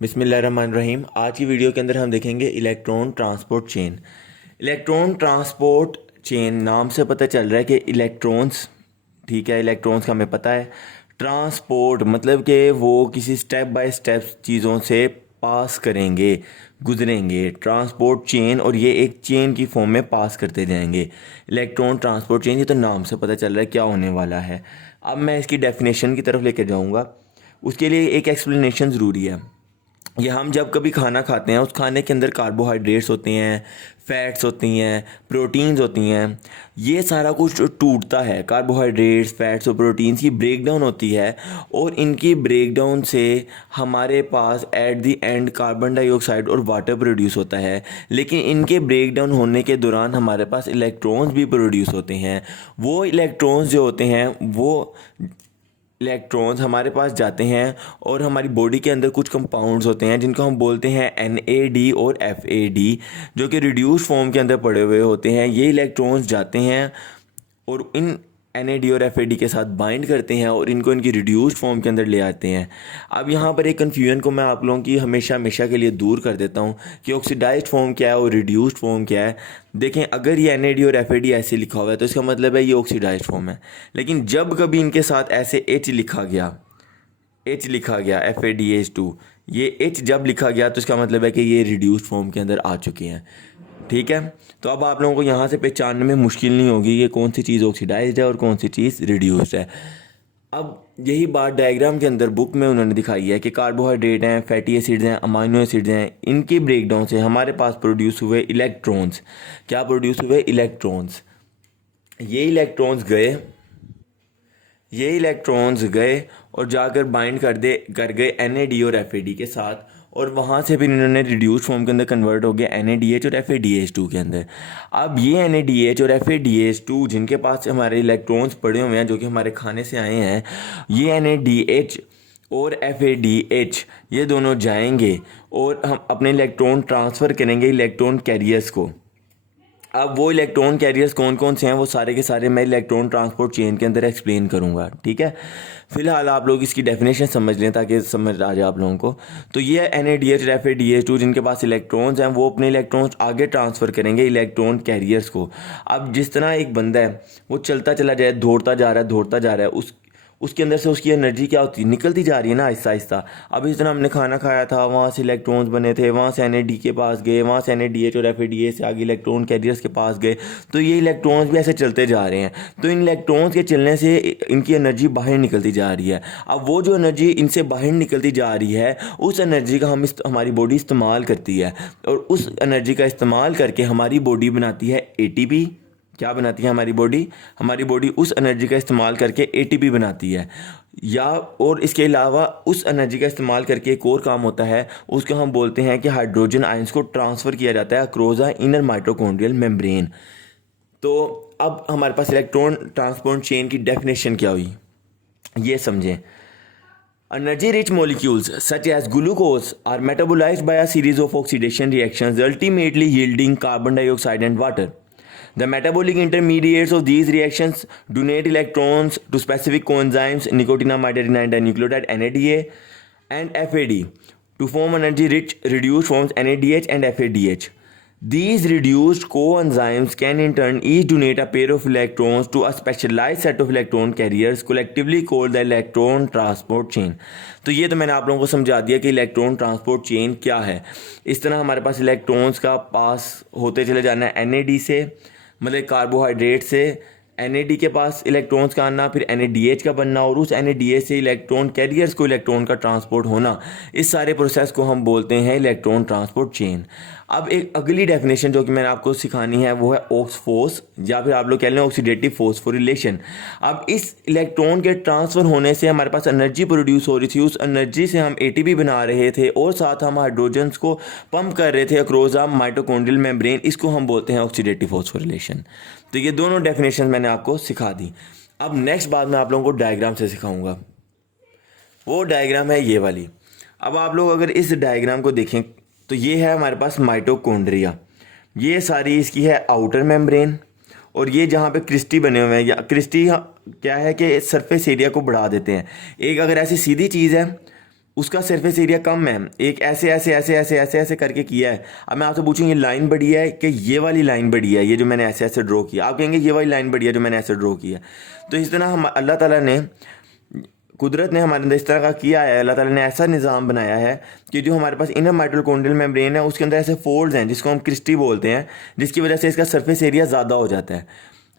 बिस्मिल्लाहिर्रहमानिर्रहीम। आज की वीडियो के अंदर हम देखेंगे electron transport chain. Electron transport chain नाम से पता चल रहा है कि इलेक्ट्रॉन्स, ठीक है, इलेक्ट्रॉन्स का हमें पता है। ट्रांसपोर्ट मतलब कि वो किसी स्टेप बाय स्टेप चीज़ों से पास करेंगे, गुजरेंगे। ट्रांसपोर्ट चेन, और ये एक चेन की फॉर्म में पास करते जाएंगे। इलेक्ट्रॉन ट्रांसपोर्ट चेन, ये तो नाम से पता चल रहा है क्या होने वाला है। अब मैं इसकी डेफिनेशन की तरफ लेकर जाऊँगा। उसके लिए एक एक्सप्लेनेशन ज़रूरी है। ये हम जब कभी खाना खाते हैं, उस खाने के अंदर कार्बोहाइड्रेट्स होते हैं, फैट्स होती हैं, प्रोटीन्स होती हैं। ये सारा कुछ टूटता है, कार्बोहाइड्रेट्स, फैट्स और प्रोटीन्स की ब्रेकडाउन होती है। और इनकी ब्रेकडाउन से हमारे पास at the end carbon dioxide और वाटर प्रोड्यूस होता है। लेकिन इनके ब्रेकडाउन होने के दौरान हमारे पास इलेक्ट्रॉन्स भी प्रोड्यूस होते हैं। वो इलेक्ट्रॉन्स जो होते हैं, वो इलेक्ट्रॉन्स हमारे पास जाते हैं और हमारी बॉडी के अंदर कुछ कंपाउंड्स होते हैं जिनको हम बोलते हैं NAD और FAD, जो कि रिड्यूस फॉर्म के अंदर पड़े हुए होते हैं। ये इलेक्ट्रॉन्स जाते हैं और इन NAD और FAD के साथ बाइंड करते हैं और इनको इनकी रिड्यूस्ड फॉर्म के अंदर ले आते हैं। अब यहाँ पर एक कन्फ्यूजन को मैं आप लोगों की हमेशा हमेशा के लिए दूर कर देता हूँ कि ऑक्सीडाइज्ड फॉर्म क्या है और रिड्यूस्ड फॉर्म क्या है। देखें, अगर ये NAD और FAD ऐसे लिखा हुआ है तो इसका मतलब है ये ऑक्सीडाइज्ड फॉर्म है। लेकिन जब कभी इनके साथ ऐसे H लिखा गया, FADH2, ये H जब लिखा गया तो इसका मतलब है कि ये रिड्यूस्ड फॉर्म के अंदर आ चुके हैं। ठीक है, तो अब आप लोगों को यहाँ से पहचानने में मुश्किल नहीं होगी ये कौन सी चीज़ ऑक्सीडाइज्ड है और कौन सी चीज़ रिड्यूस्ड है। अब यही बात डायग्राम के अंदर बुक में उन्होंने दिखाई है कि कार्बोहाइड्रेट हैं, फैटी एसिड्स हैं, अमाइनो एसिड्स हैं, इनकी ब्रेकडाउन से हमारे पास प्रोड्यूस हुए इलेक्ट्रॉन्स। क्या प्रोड्यूस हुए? इलेक्ट्रॉन्स। ये इलेक्ट्रॉन्स गए और जाकर बाइंड कर गए NAD और FAD के साथ, और वहाँ से फिर इन्होंने रिड्यूस फॉर्म के अंदर कन्वर्ट हो गया NADH और FADH2 के अंदर। अब ये NADH और FADH2 जिनके पास हमारे इलेक्ट्रॉन्स पड़े हुए हैं, जो कि हमारे खाने से आए हैं, ये NADH और FADH ये दोनों जाएंगे और हम अपने इलेक्ट्रॉन ट्रांसफ़र करेंगे इलेक्ट्रॉन कैरियर्स को। अब वो इलेक्ट्रॉन कैरियर्स कौन कौन से हैं वो सारे के सारे मैं इलेक्ट्रॉन ट्रांसपोर्ट चेन के अंदर एक्सप्लेन करूंगा। ठीक है, फिलहाल आप लोग इसकी डेफिनेशन समझ लें ताकि समझ आ जाए आप लोगों को। तो ये NADH और FADH2 जिनके पास इलेक्ट्रॉन्स हैं, वो अपने इलेक्ट्रॉन्स आगे ट्रांसफ़र करेंगे इलेक्ट्रॉन कैरियर्स को। अब जिस तरह एक बंदा है वो चलता चला जाए, दौड़ता जा रहा है, उसके अंदर से उसकी एनर्जी क्या होती है? निकलती जा रही है ना, आहिस्ता आहिस्ता। अब इस तरह हमने खाना खाया था, वहाँ से इलेक्ट्रॉन्स बने थे, वहाँ से NAD के पास गए, वहाँ से NADH और FADH से आगे इलेक्ट्रॉन कैरियर्स के पास गए। तो ये इलेक्ट्रॉन्स भी ऐसे चलते जा रहे हैं। तो इन इलेक्ट्रॉन्स के चलने से इनकी एनर्जी बाहर निकलती जा रही है। अब वो जो एनर्जी इनसे बाहर निकलती जा रही है, उस एनर्जी का हमारी बॉडी इस्तेमाल करती है, और उस एनर्जी का इस्तेमाल करके हमारी बॉडी बनाती है ATP। क्या बनाती है हमारी बॉडी उस एनर्जी का इस्तेमाल करके ATP बनाती है। या और इसके अलावा उस एनर्जी का इस्तेमाल करके एक और काम होता है, उसको हम बोलते हैं कि हाइड्रोजन आयंस को ट्रांसफ़र किया जाता है across the inner mitochondrial membrane. तो अब हमारे पास इलेक्ट्रॉन ट्रांसपोर्ट चेन की डेफिनेशन क्या हुई, ये समझें। Energy rich molecules such as glucose are metabolized by a series of oxidation reactions, ultimately yielding carbon dioxide and water. The metabolic intermediates of these reactions donate electrons to specific coenzymes nicotinamide adenine dinucleotide NADA and FAD to form energy rich reduced forms NADH and FADH. These reduced coenzymes can in turn each donate a pair of electrons to a specialized set of electron carriers collectively called the electron transport chain. तो ये तो मैंने आप लोगों को समझा दिया कि इलेक्ट्रॉन ट्रांसपोर्ट चेन क्या है। इस तरह हमारे पास इलेक्ट्रॉन्स का पास होते चले जाना है NAD से, मतलब कार्बोहाइड्रेट से, NAD के पास इलेक्ट्रॉन्स का आना, फिर NADH का बनना, और उस NADH से इलेक्ट्रॉन कैरियर्स को इलेक्ट्रॉन का ट्रांसपोर्ट होना। इस सारे प्रोसेस को हम बोलते हैं इलेक्ट्रॉन ट्रांसपोर्ट चेन। अब एक अगली डेफिनेशन जो कि मैंने आपको सिखानी है वो है ऑक्सफोर्स, या फिर आप लोग कह लें ऑक्सीडेटिव फॉस्फोरिलेशन। अब इस इलेक्ट्रॉन के ट्रांसफ़र होने से हमारे पास एनर्जी प्रोड्यूस हो रही थी, उस एनर्जी से हम ATP बना रहे थे और साथ हम हाइड्रोजन्स को पंप कर रहे थे अक्रॉस द माइटोकॉन्ड्रियल मेम्ब्रेन। इसको हम बोलते हैं ऑक्सीडेटिव फॉस्फोरिलेशन। तो ये दोनों डेफिनेशन मैंने आपको सिखा दी। अब नेक्स्ट बात मैं आप लोगों को डायग्राम से सिखाऊंगा। वो डायग्राम है ये वाली। अब आप लोग अगर इस डायग्राम को देखें तो ये है हमारे पास माइटोकॉन्ड्रिया, ये सारी इसकी है आउटर मेम्ब्रेन, और ये जहाँ पे क्रिस्टी बने हुए हैं, या क्रिस्टी क्या है कि सरफेस एरिया को बढ़ा देते हैं। एक अगर ऐसी सीधी चीज़ है उसका सरफेस एरिया कम है, एक ऐसे ऐसे ऐसे ऐसे ऐसे ऐसे करके किया है। अब मैं आपसे पूछूँ ये लाइन बड़ी है कि ये वाली लाइन बड़ी है, ये जो मैंने ऐसे ऐसे ड्रॉ किया, आप कहेंगे ये वाली लाइन बड़ी है जो मैंने ऐसे ड्रॉ किया। तो इस तरह हम अल्लाह ताला ने, कुदरत ने हमारे अंदर इस तरह का किया है, अल्लाह ताला ने ऐसा निज़ाम बनाया है कि जो हमारे पास इनर माइटोकॉन्ड्रियल मेम्ब्रेन है उसके अंदर ऐसे फोल्ड्स हैं जिसको हम क्रिस्टी बोलते हैं, जिसकी वजह से इसका सरफेस एरिया ज़्यादा हो जाता है।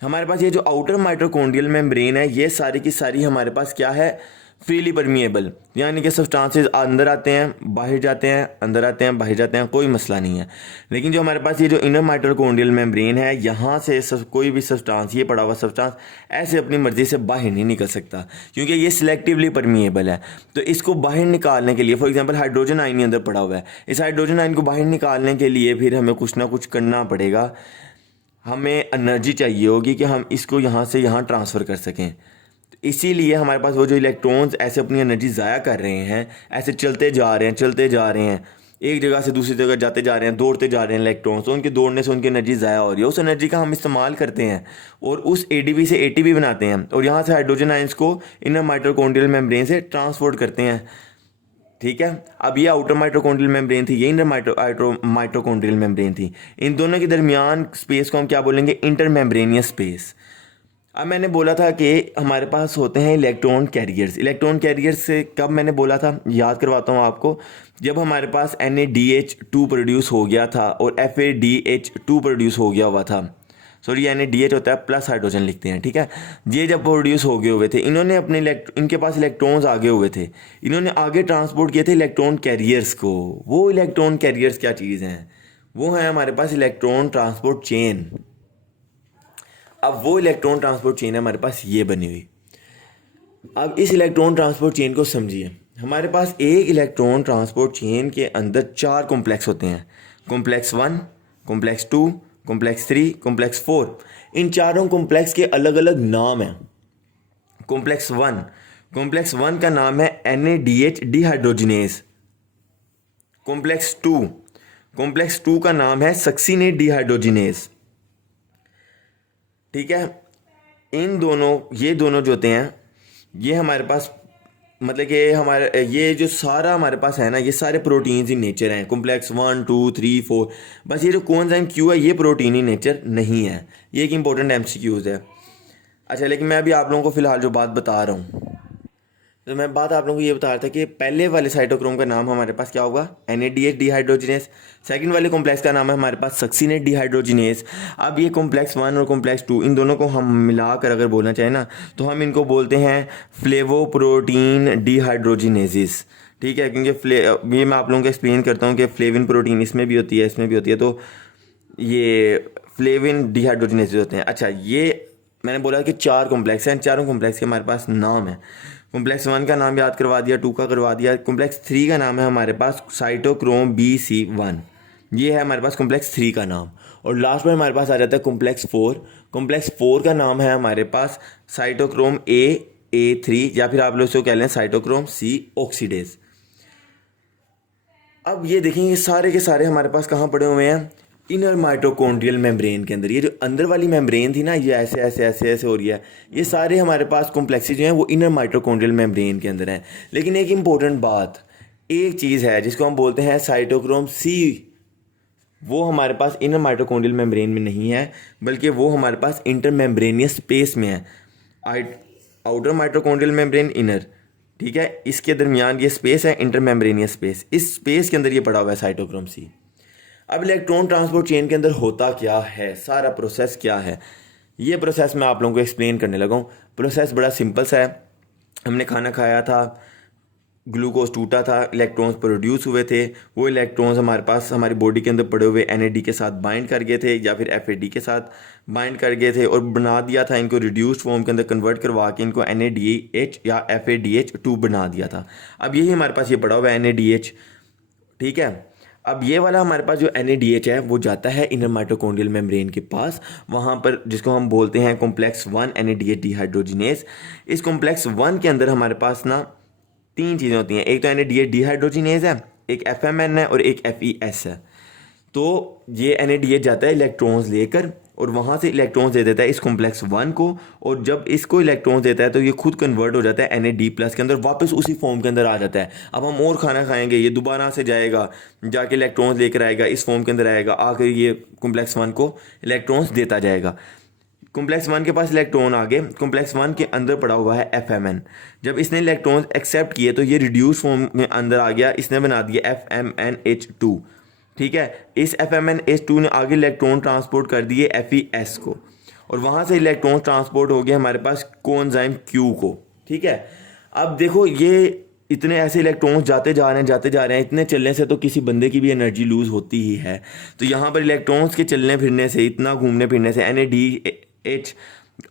हमारे पास ये जो आउटर माइटोकॉन्ड्रियल मेम्ब्रेन है ये सारी की सारी हमारे पास क्या है, फ्रीली परमिएबल, यानी कि सब्सटेंसेस अंदर आते हैं बाहर जाते हैं, अंदर आते हैं बाहर जाते हैं, कोई मसला नहीं है। लेकिन जो हमारे पास ये जो इनर माइटोकॉन्ड्रियल मेम्ब्रेन है, यहाँ से कोई भी सब्सटेंस, ये पड़ा हुआ सब्सटेंस ऐसे अपनी मर्ज़ी से बाहर नहीं निकल सकता, क्योंकि ये सिलेक्टिवली परमिएबल है। तो इसको बाहर निकालने के लिए, फॉर एग्जांपल हाइड्रोजन आयन ही अंदर पड़ा हुआ है, इस हाइड्रोजन आयन को बाहर निकालने के लिए फिर हमें कुछ ना कुछ करना पड़ेगा, हमें एनर्जी चाहिए होगी कि हम इसको यहाँ से यहाँ ट्रांसफ़र कर सकें। इसीलिए हमारे पास वो जो इलेक्ट्रॉन्स ऐसे अपनी एनर्जी ज़ाया कर रहे हैं, ऐसे चलते जा रहे हैं चलते जा रहे हैं, एक जगह से दूसरी जगह जाते जा रहे हैं, दौड़ते जा रहे हैं इलेक्ट्रॉन्स, तो उनके दौड़ने से उनकी एनर्जी ज़ाया हो रही है। उस एनर्जी का हम इस्तेमाल करते हैं और उस एडीपी से एटीपी बनाते हैं और यहाँ से हाइड्रोजन आयंस को इनर माइटोकॉन्ड्रियल मेम्ब्रेन से ट्रांसपोर्ट करते हैं। ठीक है, अब ये आउटर माइटोकॉन्ड्रियल मेम्ब्रेन थी, ये इनर माइटोकॉन्ड्रियल मेम्ब्रेन थी। इन दोनों के दरमियान स्पेस को हम क्या बोलेंगे, इंटर मेम्ब्रेनियस स्पेस। अब मैंने बोला था कि हमारे पास होते हैं इलेक्ट्रॉन कैरियर्स। इलेक्ट्रॉन कैरियर्स से कब मैंने बोला था, याद करवाता हूँ आपको, जब हमारे पास NaDH2 प्रोड्यूस हो गया था और FADH2 प्रोड्यूस हो गया हुआ था। सॉरी, NaDH होता है प्लस हाइड्रोजन लिखते हैं, ठीक है। ये जब प्रोड्यूस हो गए हुए थे, इन्होंने अपने इनके पास इलेक्ट्रॉन्स आगे हुए थे, इन्होंने आगे ट्रांसपोर्ट किए थे इलेक्ट्रॉन कैरियर्स को। वो इलेक्ट्रॉन कैरियर्स क्या चीज़ हैं, वो हैं हमारे पास इलेक्ट्रॉन ट्रांसपोर्ट चेन। अब वो इलेक्ट्रॉन ट्रांसपोर्ट चेन है हमारे पास ये बनी हुई। अब इस इलेक्ट्रॉन ट्रांसपोर्ट चेन को समझिए, हमारे पास एक इलेक्ट्रॉन ट्रांसपोर्ट चेन के अंदर 4 कॉम्प्लेक्स होते हैं, कॉम्प्लेक्स 1, कॉम्प्लेक्स 2, कॉम्प्लेक्स 3, कॉम्प्लेक्स 4। इन चारों कॉम्प्लेक्स के अलग अलग नाम हैं। कॉम्प्लेक्स 1 का नाम है NaDH डिहाइड्रोजिनेज। कॉम्प्लेक्स 2 का नाम है सक्सीनेट डिहाइड्रोजिनेज। ठीक है, ये दोनों जो होते हैं ये हमारे पास, मतलब कि हमारे ये जो सारा हमारे पास है ना, ये सारे प्रोटीन्स इन नेचर हैं। कॉम्प्लेक्स 1, 2, 3, 4, बस ये जो कोएंजाइम Q है ये प्रोटीन इन नेचर नहीं है। ये एक इंपॉर्टेंट MCQs है। अच्छा, लेकिन मैं अभी आप लोगों को फ़िलहाल जो बात बता रहा हूँ, तो मैं बात आप लोगों को ये बता रहा था कि पहले वाले साइटोक्रोम का नाम हमारे पास क्या होगा, NaDH डिहाइड्रोजिनेज। सेकंड वाले कॉम्प्लेक्स का नाम है हमारे पास सक्सीनेट डिहाइड्रोजिनेज। अब ये कॉम्प्लेक्स 1 और कॉम्प्लेक्स 2, इन दोनों को हम मिलाकर अगर बोलना चाहें ना, तो हम इनको बोलते हैं फ्लेवोप्रोटीन डिहाइड्रोजिनेसिस। ठीक है, क्योंकि ये मैं आप लोगों को एक्सप्लेन करता हूँ कि फ्लेविन प्रोटीन इसमें भी होती है, इसमें भी होती है, तो ये फ्लेविन डिहाइड्रोजिनेसिस होते हैं। अच्छा, ये मैंने बोला कि 4 कॉम्प्लेक्स हैं, चारों कॉम्प्लेक्स के हमारे पास नाम है। कॉम्प्लेक्स 1 का नाम याद करवा दिया, 2 का करवा दिया। कॉम्प्लेक्स 3 का नाम है हमारे पास साइटोक्रोम BC1, ये है हमारे पास कॉम्प्लेक्स 3 का नाम। और लास्ट में हमारे पास आ जाता है कॉम्प्लेक्स 4। कॉम्प्लेक्स 4 का नाम है हमारे पास साइटोक्रोम A3, या फिर आप लोग इसको कह लें साइटोक्रोम C ऑक्सीडेज। अब ये देखेंगे सारे के सारे हमारे पास कहाँ पड़े हुए हैं, इनर माइटोकॉन्ड्रियल मेम्ब्रेन के अंदर। ये जो अंदर वाली मेम्ब्रेन थी ना, ये ऐसे ऐसे ऐसे ऐसे हो रही है, ये सारे हमारे पास कॉम्प्लेक्सेस जो हैं वो इनर माइटोकॉन्ड्रियल मेम्ब्रेन के अंदर हैं। लेकिन एक इंपॉर्टेंट बात, एक चीज़ है जिसको हम बोलते हैं साइटोक्रोम C, वो हमारे पास इनर माइटोकॉन्ड्रियल मेम्ब्रेन में नहीं है, बल्कि वो हमारे पास इंटर मेम्ब्रेनियस स्पेस में है। आउटर माइटोकॉन्ड्रियल मेम्ब्रेन, इनर, ठीक है, इसके दरमियान ये स्पेस है इंटर मेम्ब्रेनियस स्पेस। इस स्पेस के अंदर ये पड़ा हुआ है साइटोक्रोम C। अब इलेक्ट्रॉन ट्रांसपोर्ट चेन के अंदर होता क्या है, सारा प्रोसेस क्या है, ये प्रोसेस मैं आप लोगों को एक्सप्लेन करने लगा हूँ। प्रोसेस बड़ा सिंपल सा है। हमने खाना खाया था, ग्लूकोज टूटा था, इलेक्ट्रॉन्स प्रोड्यूस हुए थे, वो इलेक्ट्रॉन्स हमारे पास हमारी बॉडी के अंदर पड़े हुए NAD के साथ बाइंड कर गए थे, या फिर FAD के साथ बाइंड कर गए थे, और बना दिया था इनको रिड्यूस्ड फॉर्म के अंदर कन्वर्ट करवा के इनको NaDH या FADH2 बना दिया था। अब यही हमारे पास ये पड़ा हुआ है NaDH, ठीक है। अब ये वाला हमारे पास जो NaDH है वो जाता है इनर माइटोकॉन्ड्रियल मेम्ब्रेन के पास, वहाँ पर जिसको हम बोलते हैं कॉम्प्लेक्स 1 NaDH डिहाइड्रोजिनेज। इस कॉम्प्लेक्स 1 के अंदर हमारे पास ना 3 चीज़ें होती हैं, एक तो NaDH डिहाइड्रोजिनेज है, एक FMN है और एक FES है। तो ये NADH जाता है इलेक्ट्रॉन्स लेकर और वहाँ से इलेक्ट्रॉन्स दे देता है इस कॉम्प्लेक्स 1 को, और जब इसको इलेक्ट्रॉन्स देता है तो ये खुद कन्वर्ट हो जाता है NAD+ के अंदर, वापस उसी फॉर्म के अंदर आ जाता है। अब हम और खाना खाएंगे, ये दोबारा से जाएगा, जाके इलेक्ट्रॉन्स लेकर आएगा, इस फॉर्म के अंदर आएगा, आकर ये कॉम्प्लेक्स 1 को इलेक्ट्रॉन्स देता जाएगा। कॉम्प्लेक्स 1 के पास इलेक्ट्रॉन आ गए, कॉम्प्लेक्स 1 के अंदर पड़ा हुआ है FMN। जब इसने इलेक्ट्रॉन्स एक्सेप्ट किए तो ये रिड्यूस फॉर्म में अंदर आ गया, इसने बना दिया FMNH2। ठीक है, इस FMNH2 ने आगे इलेक्ट्रॉन ट्रांसपोर्ट कर दिए FeS को, और वहाँ से इलेक्ट्रॉन ट्रांसपोर्ट हो गया हमारे पास कोएंजाइम Q को। ठीक है, अब देखो ये इतने ऐसे इलेक्ट्रॉन्स जाते जा रहे हैं, इतने चलने से तो किसी बंदे की भी एनर्जी लूज़ होती ही है। तो यहाँ पर इलेक्ट्रॉन्स के चलने फिरने से, इतना घूमने फिरने से NADH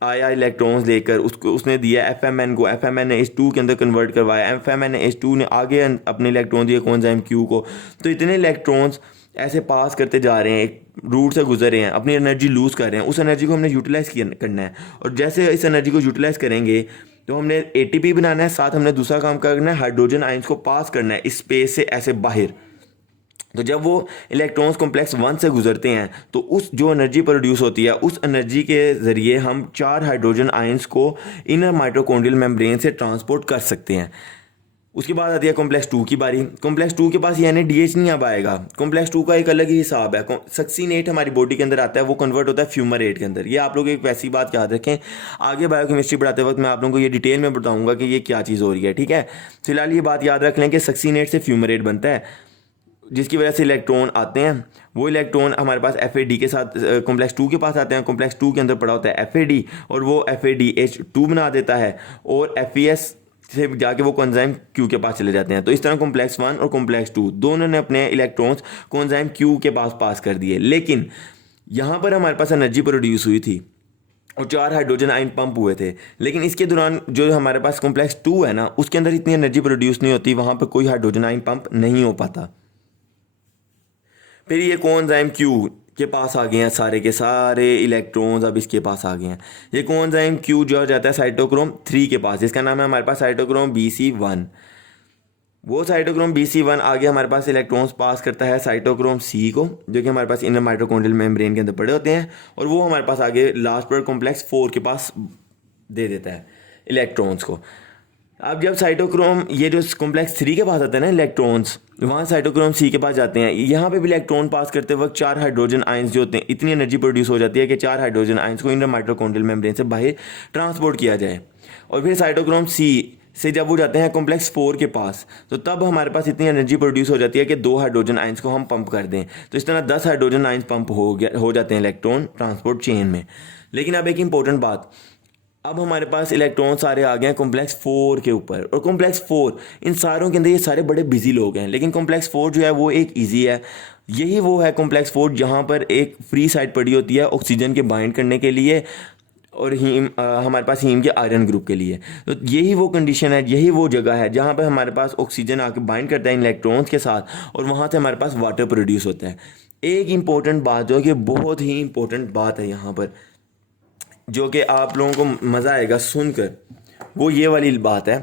आया इलेक्ट्रॉन्स लेकर, उसको उसने दिया FMN को, FMNH2 के अंदर कन्वर्ट करवाया, FMNH2 ने आगे अपने इलेक्ट्रॉन दिए कोएंजाइम Q को। तो इतने इलेक्ट्रॉन्स ऐसे पास करते जा रहे हैं, एक रूट से गुजर रहे हैं, अपनी एनर्जी लूज़ कर रहे हैं। उस एनर्जी को हमने यूटिलाइज़ करना है, और जैसे इस एनर्जी को यूटिलाइज़ करेंगे तो हमने ATP बनाना है, साथ हमने दूसरा काम करना है, हाइड्रोजन आयंस को पास करना है इस स्पेस से ऐसे बाहर। तो जब वो इलेक्ट्रॉन्स कॉम्प्लेक्स 1 से गुजरते हैं तो उस जो एनर्जी प्रोड्यूस होती है, उस एनर्जी के ज़रिए हम 4 हाइड्रोजन आयंस को इनर माइटोकॉन्ड्रियल मेम्ब्रेन से ट्रांसपोर्ट कर सकते हैं। उसके बाद आती है कॉम्प्लेक्स 2 की बारी। कॉम्प्लेक्स 2 के पास ये NADH नहीं अब आएगा, कॉम्प्लेक्स 2 का एक अलग ही हिसाब है। सक्सीनेट हमारी बॉडी के अंदर आता है, वो कन्वर्ट होता है फ्यूमरेट के अंदर। ये आप लोग एक वैसी बात याद रखें, आगे बायोकेमिस्ट्री पढ़ाते वक्त मैं आप लोगों को ये डिटेल में बताऊंगा कि ये क्या चीज़ हो रही है। ठीक है, फिलहाल ये बात याद रख लें कि सक्सीनेट से फ्यूमरेट बनता है, जिसकी वजह से इलेक्ट्रॉन आते हैं। वो इलेक्ट्रॉन हमारे पास FAD के साथ कॉम्प्लेक्स 2 के पास आते हैं, कॉम्प्लेक्स 2 के अंदर पड़ा होता है FAD, और वो FADH2 बना देता है, और FeS से जाके वो कोएंजाइम Q के पास चले जाते हैं। तो इस तरह कॉम्प्लेक्स 1 और कॉम्प्लेक्स 2 दोनों ने अपने इलेक्ट्रॉन्स कोएंजाइम Q के पास कर दिए। लेकिन यहाँ पर हमारे पास एनर्जी प्रोड्यूस हुई थी और 4 हाइड्रोजन आयन पंप हुए थे, लेकिन इसके दौरान जो हमारे पास कॉम्प्लेक्स 2 है ना, उसके अंदर इतनी एनर्जी प्रोड्यूस नहीं होती, वहाँ पर कोई हाइड्रोजन आयन पंप नहीं हो पाता। फिर ये कोएंजाइम Q के पास आ गए हैं, सारे के सारे इलेक्ट्रॉन्स अब इसके पास आ गए हैं। ये कोएंजाइम Q जो जाता है साइटोक्रोम 3 के पास, जिसका नाम है हमारे पास साइटोक्रोम BC1। वो साइटोक्रोम BC1 आगे हमारे पास इलेक्ट्रॉन्स पास करता है साइटोक्रोम C को, जो कि हमारे पास इनर माइटोकॉन्ड्रियल मेम्ब्रेन के अंदर पड़े होते हैं, और वो हमारे पास आगे लास्ट पर कॉम्प्लेक्स 4 के पास दे देता है इलेक्ट्रॉन्स को। अब जब साइटोक्रोम ये जो कॉम्प्लेक्स 3 के पास आते हैं ना इलेक्ट्रॉन्स, वहाँ साइटोक्रोम C के पास जाते हैं। यहाँ पे भी इलेक्ट्रॉन पास करते वक्त 4 हाइड्रोजन आयंस जो होते हैं, इतनी एनर्जी प्रोड्यूस हो जाती है कि 4 हाइड्रोजन आयंस को इनर माइटोकॉन्ड्रियल मेम्ब्रेन से बाहर ट्रांसपोर्ट किया जाए। और फिर साइटोक्रोम C से जब वो जाते हैं कॉम्प्लेक्स 4 के पास, तो तब हमारे पास इतनी एनर्जी प्रोड्यूस हो जाती है कि 2 हाइड्रोजन आयंस को हम पंप कर दें। तो इस तरह 10 हाइड्रोजन आयंस पंप हो जाते हैं इलेक्ट्रॉन ट्रांसपोर्ट चेन में। लेकिन अब एक इंपॉर्टेंट बात, अब हमारे पास इलेक्ट्रॉन सारे आ गए हैं कॉम्प्लेक्स 4 के ऊपर, और कॉम्प्लेक्स 4 इन सारों के अंदर ये सारे बड़े बिजी लोग हैं, लेकिन कॉम्प्लेक्स 4 जो है वो एक इजी है। यही वो है कॉम्प्लेक्स 4 जहाँ पर एक फ्री साइड पड़ी होती है ऑक्सीजन के बाइंड करने के लिए, और हीम हमारे पास हीम के आयरन ग्रुप के लिए। तो यही वो कंडीशन है, यही वो जगह है जहाँ पर हमारे पास ऑक्सीजन आके बाइंड करता है इलेक्ट्रॉन्स के साथ, और वहाँ से हमारे पास वाटर प्रोड्यूस होता है। एक इंपॉर्टेंट बात जो कि बहुत ही इंपॉर्टेंट बात है यहाँ पर, जो कि आप लोगों को मज़ा आएगा सुनकर, वो ये वाली बात है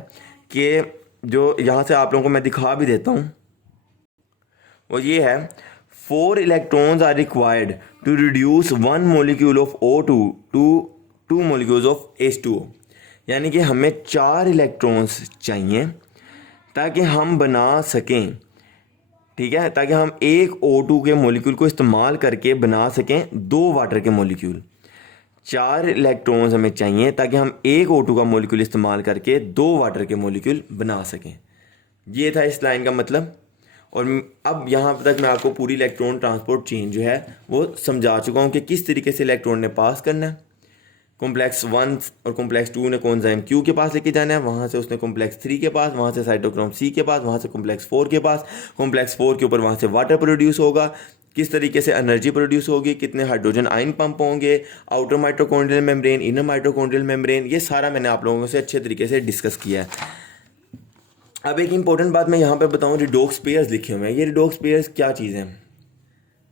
कि जो यहाँ से आप लोगों को मैं दिखा भी देता हूँ, वो ये है 4 electrons are required to reduce 1 molecule of O2 to 2 molecules of H2O। यानी कि हमें 4 इलेक्ट्रॉन्स चाहिए ताकि हम बना सकें, ठीक है, ताकि हम एक O2 के मोलिक्यूल को इस्तेमाल करके बना सकें 2 वाटर के मोलिक्यूल। 4 इलेक्ट्रॉन्स हमें चाहिए ताकि हम एक O2 का मोलिक्यूल इस्तेमाल करके 2 वाटर के मोलिक्यूल बना सकें। ये था इस लाइन का मतलब। और अब यहाँ तक मैं आपको पूरी इलेक्ट्रॉन ट्रांसपोर्ट चेन जो है वो समझा चुका हूँ कि किस तरीके से इलेक्ट्रॉन ने पास करना है। कॉम्प्लेक्स 1 और कॉम्प्लेक्स 2 ने कोएंजाइम Q के पास लेके जाना है, वहाँ से उसने कॉम्प्लेक्स 3 के पास, वहाँ से साइटोक्रोम C के पास, वहाँ से कॉम्प्लेक्स 4 के पास, कॉम्प्लेक्स 4 के ऊपर वहाँ से वाटर प्रोड्यूस होगा, किस तरीके से एनर्जी प्रोड्यूस होगी, कितने हाइड्रोजन आयन पंप होंगे, outer mitochondrial membrane, inner mitochondrial membrane, ये सारा मैंने आप लोगों से अच्छे तरीके से डिस्कस किया है। अब एक इंपॉर्टेंट बात मैं यहाँ पे बताऊँ, रिडोक्स पेयर्स लिखे हुए हैं। ये रिडोक्स पेयर्स क्या चीज़ है?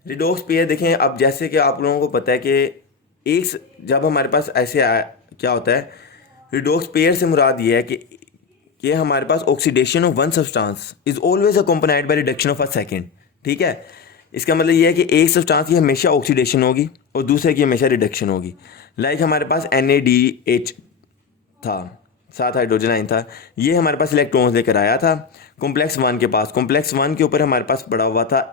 रिडोक्स पेयर देखें, अब जैसे कि आप लोगों को पता है कि एक जब हमारे पास ऐसे क्या होता है, रिडोक्स पेयर से मुराद ये है कि हमारे पास oxidation of one substance is always accompanied by reduction of a second. ठीक है, इसका मतलब ये है कि एक सब्सटेंस की हमेशा ऑक्सीडेशन होगी और दूसरे की हमेशा रिडक्शन होगी। लाइक हमारे पास NaDH था, 7 हाइड्रोजन आयन था, ये हमारे पास इलेक्ट्रॉन्स लेकर आया था कॉम्प्लेक्स 1 के पास। कॉम्प्लेक्स 1 के ऊपर हमारे पास पड़ा हुआ था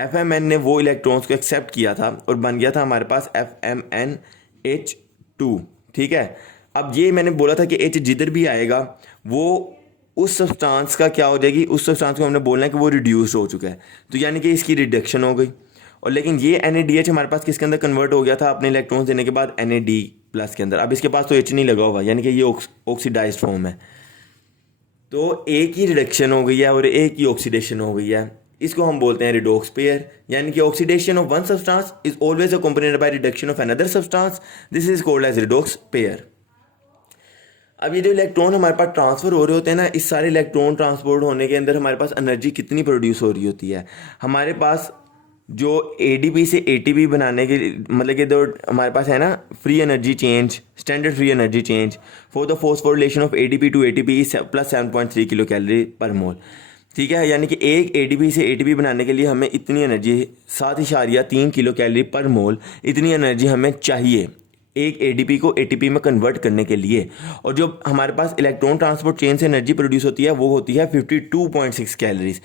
FMN ने वो इलेक्ट्रॉन्स को एक्सेप्ट किया था और बन गया था हमारे पास FMNH2। ठीक है, अब ये मैंने बोला था कि H जिधर भी आएगा वो उस सब्सटेंस का क्या हो जाएगी, उस सब्सटेंस को हमने बोलना है कि वो रिड्यूस हो चुका है, तो यानी कि इसकी रिडक्शन हो गई। और लेकिन ये NaDH हमारे पास किसके अंदर कन्वर्ट हो गया था अपने इलेक्ट्रॉन्स देने के बाद, NAD+ के अंदर। अब इसके पास तो H नहीं लगा हुआ, यानी कि ये ऑक्सीडाइज्ड फॉर्म है, तो एक ही रिडक्शन हो गई है और एक ही ऑक्सीडेशन हो गई है। इसको हम बोलते हैं रिडॉक्स पेयर, यानी कि oxidation of one substance is always accompanied by reduction of another substance, this is called as redox pair. अब ये जो इलेक्ट्रॉन हमारे पास ट्रांसफ़र हो रहे होते हैं ना, इस सारे इलेक्ट्रॉन ट्रांसपोर्ट होने के अंदर हमारे पास एनर्जी कितनी प्रोड्यूस हो रही होती है। हमारे पास जो ADP से ATP बनाने के मतलब कि जो हमारे पास है ना free energy change, standard free energy change for the phosphorylation of ADP to ATP plus 7.3 kilo calorie per mole. ठीक है, यानी कि एक ADP से ATP बनाने के लिए हमें इतनी एनर्जी 7.3 किलो कैलोरी पर मोल, इतनी एनर्जी हमें चाहिए एक ADP को ATP में कन्वर्ट करने के लिए। और जो हमारे पास इलेक्ट्रॉन ट्रांसपोर्ट चेन से एनर्जी प्रोड्यूस होती है वो होती है 52.6 कैलोरीज।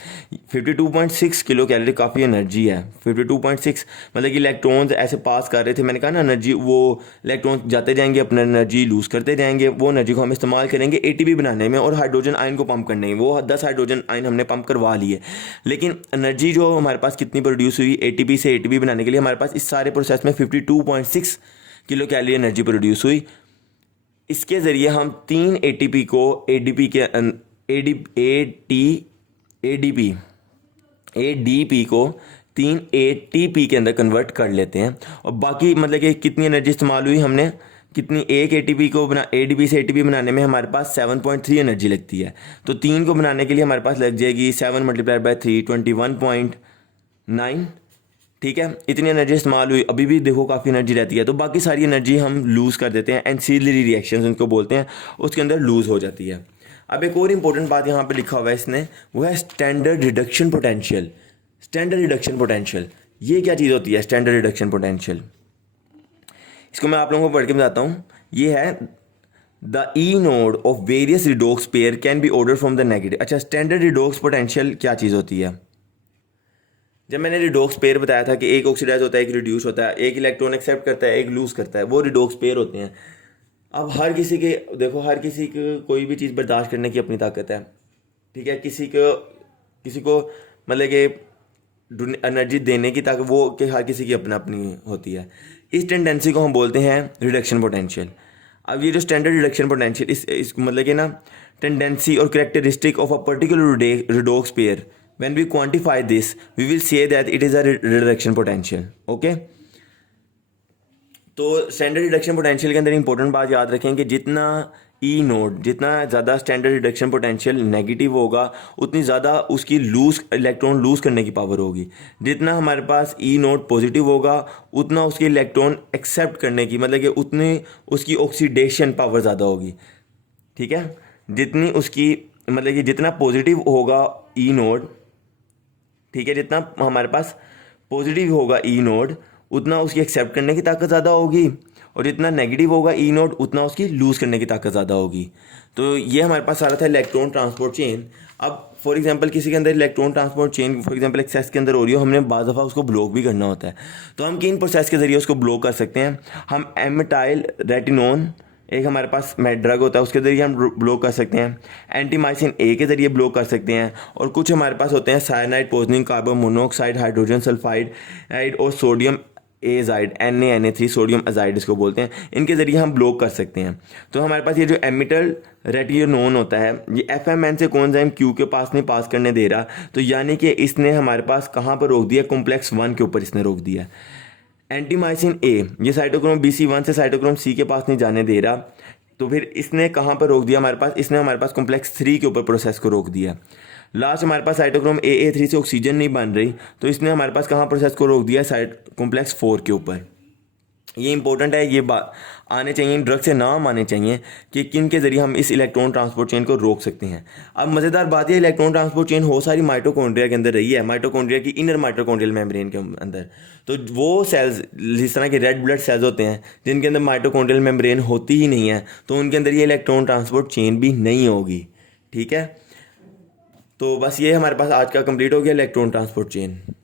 52.6 किलो कैलोरी काफ़ी एनर्जी है। 52.6 मतलब कि इलेक्ट्रॉन्स ऐसे पास कर रहे थे, मैंने कहा ना एनर्जी, वो इलेक्ट्रॉन्स जाते जाएंगे अपना एनर्जी लूज़ करते जाएंगे, वो एनर्जी को हम इस्तेमाल करेंगे ATP बनाने में और हाइड्रोजन आयन को पंप करने में। वो 10 हाइड्रोजन आयन हमने पंप करवा लिए, लेकिन एनर्जी जो हमारे पास कितनी प्रोड्यूस हुई ATP से ATP बनाने के लिए, हमारे पास इस सारे प्रोसेस में 52.6 किलो कैलोरी एनर्जी प्रोड्यूस हुई। इसके ज़रिए हम 3 ATP को ADP को 3 ATP के अंदर कन्वर्ट कर लेते हैं। और बाकी मतलब कि कितनी एनर्जी इस्तेमाल हुई हमने, कितनी एक ATP को ADP से ATP बनाने में हमारे पास 7.3 एनर्जी लगती है, तो 3 को बनाने के लिए हमारे पास लग जाएगी 7 × 3 21.9। ठीक है, इतनी एनर्जी इस्तेमाल हुई। अभी भी देखो काफ़ी एनर्जी रहती है, तो बाकी सारी एनर्जी हम लूज़ कर देते हैं, एंसिलरी रिएक्शंस उनको बोलते हैं, उसके अंदर लूज़ हो जाती है। अब एक और इम्पोर्टेंट बात यहाँ पे लिखा हुआ है इसने, वो है standard reduction potential. Standard reduction potential ये क्या चीज़ होती है? स्टैंडर्ड रिडक्शन पोटेंशियल, इसको मैं आप लोगों को पढ़ के बताता हूँ। ये है the E node of various redox pair can be order from the negative. अच्छा, स्टैंडर्ड रिडॉक्स पोटेंशियल क्या चीज़ होती है? जब मैंने रिडॉक्स पेयर बताया था कि एक ऑक्सीडाइज होता है, एक रिड्यूस होता है, एक इलेक्ट्रॉन एक्सेप्ट करता है, एक लूज करता है, वो रिडॉक्स पेयर होते हैं। अब हर किसी के देखो, हर किसी को कोई भी चीज़ बर्दाश्त करने की अपनी ताकत है। ठीक है, किसी को मतलब कि एनर्जी देने की ताकत वो कि हर किसी की अपना अपनी होती है। इस टेंडेंसी को हम बोलते हैं रिडक्शन पोटेंशियल। अब ये जो स्टैंडर्ड रिडक्शन पोटेंशियल इस मतलब कि ना टेंडेंसी और characteristic of a particular redox pair, when we quantify this we will say that it is a reduction potential। Okay, तो स्टैंडर्ड रिडक्शन पोटेंशियल के अंदर इंपॉर्टेंट बात याद रखें कि जितना E नोड, जितना ज़्यादा स्टैंडर्ड रिडक्शन पोटेंशियल नेगेटिव होगा उतनी ज़्यादा उसकी इलेक्ट्रॉन लूज़ करने की पावर होगी। जितना हमारे पास E नोड पॉजिटिव होगा उतना उसके इलेक्ट्रॉन एक्सेप्ट करने की मतलब कि उतनी उसकी ऑक्सीडेशन पावर ज़्यादा होगी। ठीक है, जितनी उसकी मतलब कि जितना पॉजिटिव होगा E नोड, ठीक है, जितना हमारे पास पॉजिटिव होगा E नोड उतना उसकी एक्सेप्ट करने की ताकत ज़्यादा होगी, और जितना नेगेटिव होगा E नोड उतना उसकी लूज़ करने की ताकत ज़्यादा होगी। तो ये हमारे पास सारा था इलेक्ट्रॉन ट्रांसपोर्ट चेन। अब फॉर एग्जांपल किसी के अंदर electron transport chain for example access के अंदर हो रही हो, हमने बाज़ दफ़ा उसको ब्लॉक भी करना होता है, तो हम किन प्रोसेस के ज़रिए उसको ब्लॉक कर सकते हैं? हम एमिटाइल रेटिनोन एक हमारे पास ड्रग होता है, उसके ज़रिए हम ब्लॉक कर सकते हैं। एंटीमाइसिन ए के ज़रिए ब्लॉक कर सकते हैं। और कुछ हमारे पास होते हैं cyanide, poisoning, carbon monoxide, hydrogen sulphide और sodium azide, NaNO3 sodium azide इसको बोलते हैं, इनके ज़रिए हम ब्लॉक कर सकते हैं। तो हमारे पास ये जो एमिटल रेटिनोन होता है, ये FMN से कोएंजाइम Q के पास नहीं पास करने दे रहा, तो यानी कि इसने हमारे पास कहाँ पर रोक दिया? कॉम्प्लेक्स 1 के ऊपर इसने रोक दिया। एंटीमाइसिन ए ये साइटोक्रोम BC1 से साइटोक्रोम C के पास नहीं जाने दे रहा, तो फिर इसने कहाँ पर रोक दिया हमारे पास? इसने हमारे पास कॉम्प्लेक्स 3 के ऊपर प्रोसेस को रोक दिया। लास्ट हमारे पास साइटोक्रोम AA3 से ऑक्सीजन नहीं बन रही, तो इसने हमारे पास कहाँ प्रोसेस को रोक दिया? कॉम्प्लेक्स 4 के ऊपर। ये इंपॉर्टेंट है, ये बात आने चाहिए, इन ड्रग से नाम आने चाहिए कि किन के ज़रिए हम इस इलेक्ट्रॉन ट्रांसपोर्ट चेन को रोक सकते हैं। अब मज़ेदार बात ये, इलेक्ट्रॉन ट्रांसपोर्ट चेन हो सारी माइटोकॉन्ड्रिया के अंदर रही है, माइटोकॉन्ड्रिया की इनर माइटोकॉन्ड्रियल मेम्ब्रेन के अंदर। तो वो सेल्स जिस तरह के रेड ब्लड सेल्स होते हैं जिनके अंदर माइटोकॉन्ड्रियल मेम्ब्रेन होती ही नहीं है, तो उनके अंदर ये इलेक्ट्रॉन ट्रांसपोर्ट चेन भी नहीं होगी। ठीक है, तो बस ये हमारे पास आज का कंप्लीट हो गया इलेक्ट्रॉन ट्रांसपोर्ट चेन।